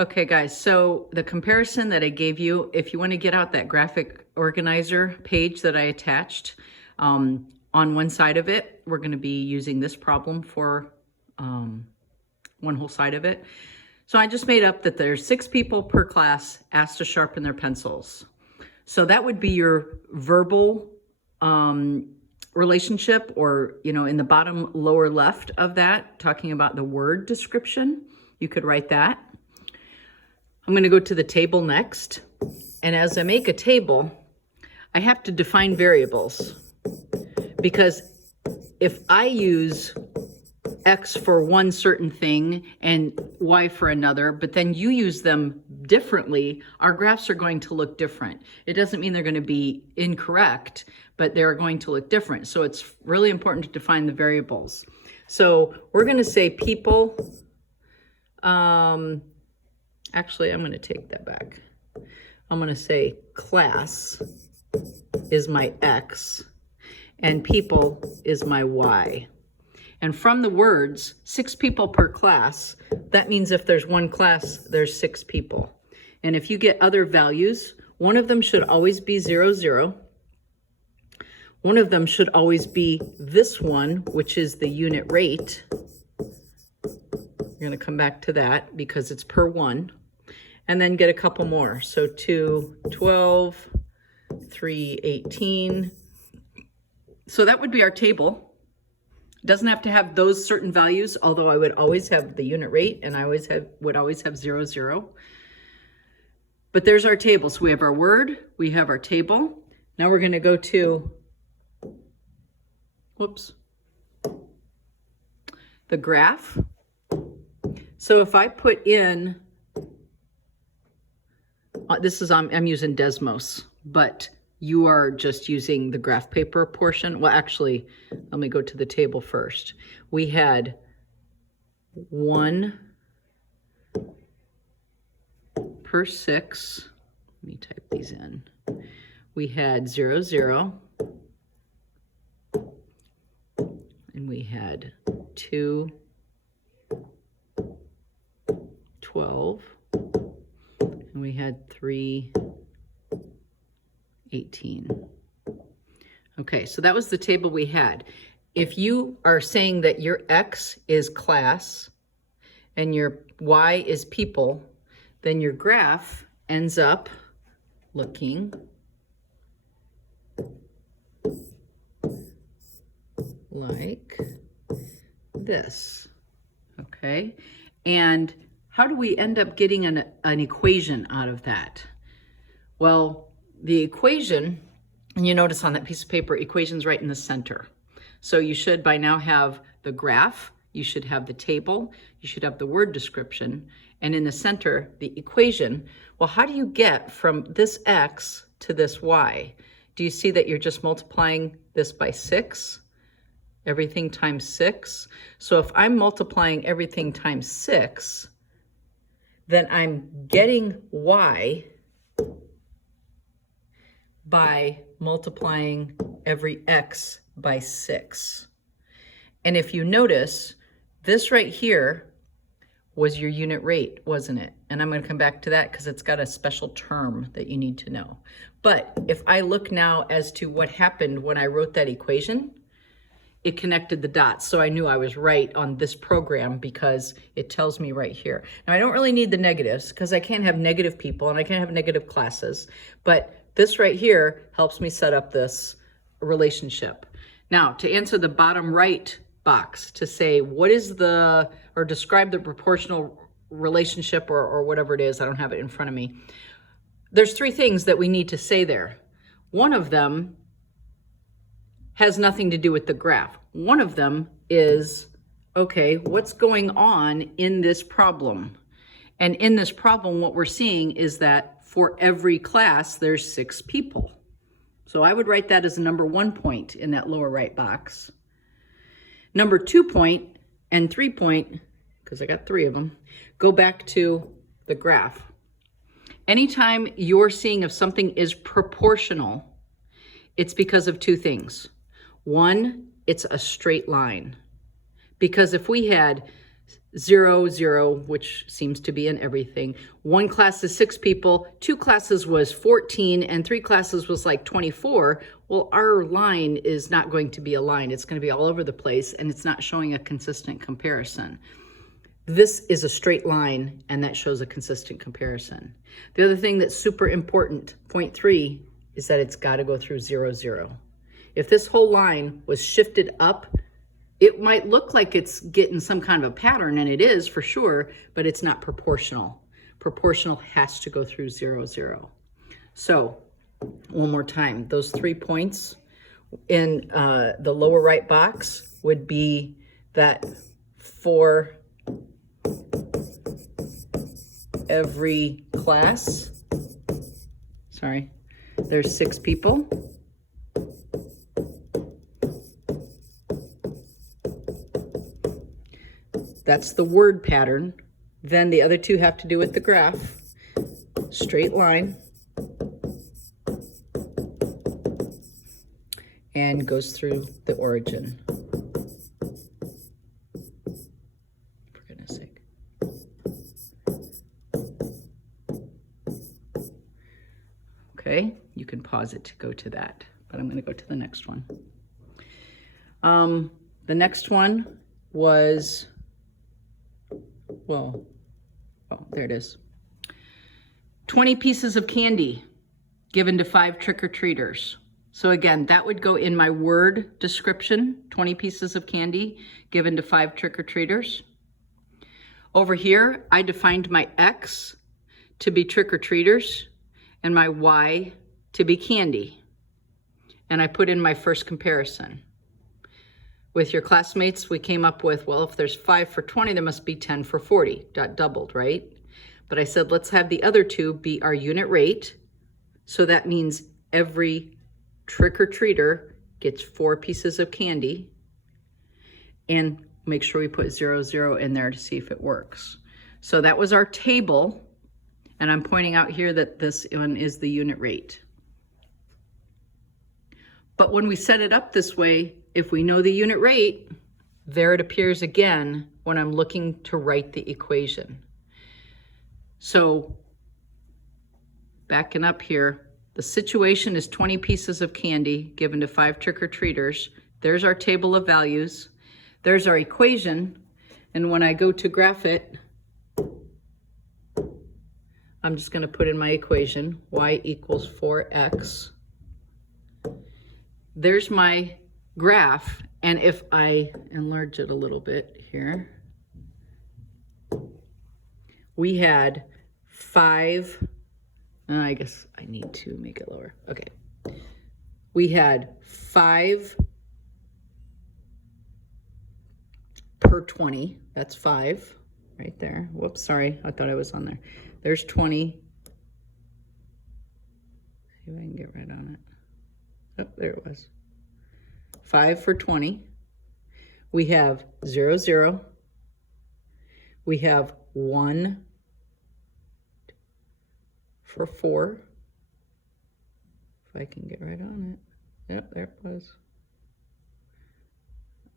Okay, guys, so the comparison that I gave you, if you want to get out that graphic organizer page that I attached, on one side of it, we're going to be using this problem for one whole side of it. So I just made up that there's 6 people per class asked to sharpen their pencils. So that would be your verbal relationship, or, in the bottom lower left of that, talking about the word description. You could write that. I'm going to go to the table next. And as I make a table, I have to define variables, because if I use X for one certain thing and Y for another, but then you use them differently, our graphs are going to look different. It doesn't mean they're going to be incorrect, but they're going to look different. So it's really important to define the variables. So we're going to say people, actually, I'm going to take that back. I'm going to say class is my X and people is my Y. And from the words, 6 people per class, that means if there's one class, there's 6 people. And if you get other values, one of them should always be 0, 0. One of them should always be this one, which is the unit rate. You're going to come back to that because it's per 1. And then get a couple more. So 2, 12, 3, 18. So that would be our table. It doesn't have to have those certain values, although I would always have the unit rate and I would always have 0, 0. But there's our table. So we have our word, we have our table. Now we're going to go to, the graph. So if I put in, I'm using Desmos, but you are just using the graph paper portion. Well, actually, let me go to the table first. We had 1 per 6. Let me type these in. We had 0, 0. And we had 2, 12. And we had 3, 18. Okay, so that was the table we had. If you are saying that your X is class and your Y is people, then your graph ends up looking like this. Okay, and how do we end up getting an equation out of that? Well, the equation, and you notice on that piece of paper, equation's right in the center. So you should by now have the graph, you should have the table, you should have the word description, and in the center, the equation. Well, how do you get from this X to this Y? Do you see that you're just multiplying this by 6? Everything times 6. So if I'm multiplying everything times 6, then I'm getting Y by multiplying every X by 6. And if you notice, this right here was your unit rate, wasn't it? And I'm going to come back to that because it's got a special term that you need to know. But if I look now as to what happened when I wrote that equation, it connected the dots. So I knew I was right on this program because it tells me right here. Now, I don't really need the negatives because I can't have negative people and I can't have negative classes, but this right here helps me set up this relationship. Now, to answer the bottom right box, to say what is the, or describe the proportional relationship or whatever it is, I don't have it in front of me. There's 3 things that we need to say there. One of them has nothing to do with the graph. One of them is, okay, what's going on in this problem? And in this problem, what we're seeing is that for every class, there's 6 people. So I would write that as a number 1 point in that lower right box. Number 2 point and 3 point, because I got 3 of them, go back to the graph. Anytime you're seeing if something is proportional, it's because of 2 things. One, it's a straight line. Because if we had 0, 0, which seems to be in everything. One class is 6 people, 2 classes was 14, and 3 classes was like 24. Well, our line is not going to be a line. It's going to be all over the place, and it's not showing a consistent comparison. This is a straight line, and that shows a consistent comparison. The other thing that's super important, point 3, is that it's got to go through 0, 0. If this whole line was shifted up, it might look like it's getting some kind of a pattern, and it is for sure, but it's not proportional. Proportional has to go through 0, 0. So one more time, those 3 points in the lower right box would be that for every class, sorry, there's 6 people. That's the word pattern. Then the other 2 have to do with the graph. Straight line. And goes through the origin. For goodness sake. Okay, you can pause it to go to that, but I'm going to go to the next one. The next one was, well, oh, there it is. 20 pieces of candy given to 5 trick-or-treaters. So again, that would go in my word description, 20 pieces of candy given to 5 trick-or-treaters. Over here, I defined my X to be trick-or-treaters and my Y to be candy. And I put in my first comparison. With your classmates, we came up with, well, if there's 5 for 20, there must be 10 for 40. Got doubled, right? But I said, let's have the other 2 be our unit rate. So that means every trick-or-treater gets 4 pieces of candy. And make sure we put 0, 0 in there to see if it works. So that was our table. And I'm pointing out here that this one is the unit rate. But when we set it up this way, if we know the unit rate, there it appears again when I'm looking to write the equation. So backing up here, the situation is 20 pieces of candy given to 5 trick-or-treaters. There's our table of values. There's our equation. And when I go to graph it, I'm just going to put in my equation, y equals 4x. There's my graph, and if I enlarge it a little bit here, we had 5, I guess I need to make it lower. Okay. We had 5 per 20. That's 5 right there. Whoops, sorry. I thought I was on there. There's 20. See if I can get right on it. Oh, there it was. 5 for 20. We have 0, 0. We have 1 for 4. If I can get right on it. Yep, there it was.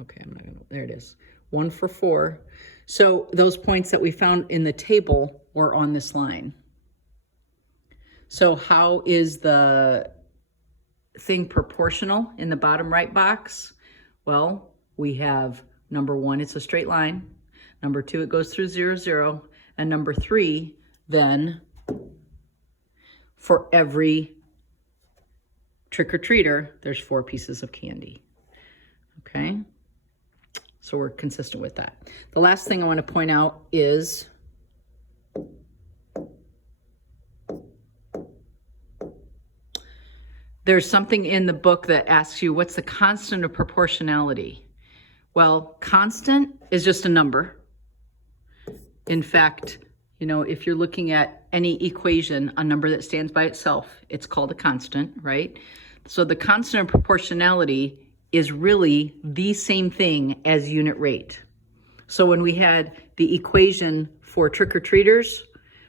Okay, I'm not gonna, there it is. 1 for 4. So those points that we found in the table were on this line. So how is the thing proportional in the bottom right box? Well, we have number 1, it's a straight line. Number 2, it goes through 0, 0. And number 3, then for every trick-or-treater, there's 4 pieces of candy. Okay? So we're consistent with that. The last thing I want to point out is there's something in the book that asks you, what's the constant of proportionality? Well, constant is just a number. In fact, you know, if you're looking at any equation, a number that stands by itself, it's called a constant, right? So the constant of proportionality is really the same thing as unit rate. So when we had the equation for trick-or-treaters,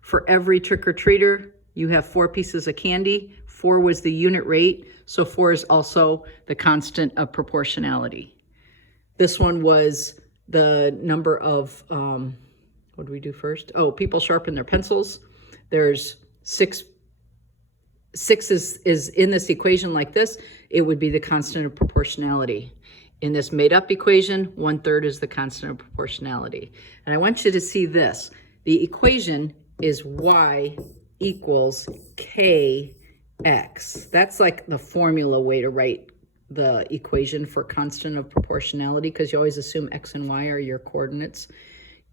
for every trick-or-treater, you have 4 pieces of candy. 4 was the unit rate, so 4 is also the constant of proportionality. This one was the number of, what do we do first? Oh, people sharpen their pencils. There's 6 is in this equation like this. It would be the constant of proportionality. In this made up equation, 1/3 is the constant of proportionality. And I want you to see this. The equation is y equals kx. That's like the formula way to write the equation for constant of proportionality, because you always assume x and y are your coordinates.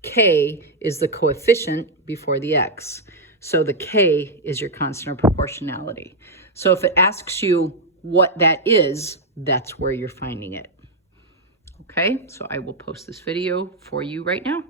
K is the coefficient before the x. So the k is your constant of proportionality. So if it asks you what that is, that's where you're finding it. Okay, so I will post this video for you right now.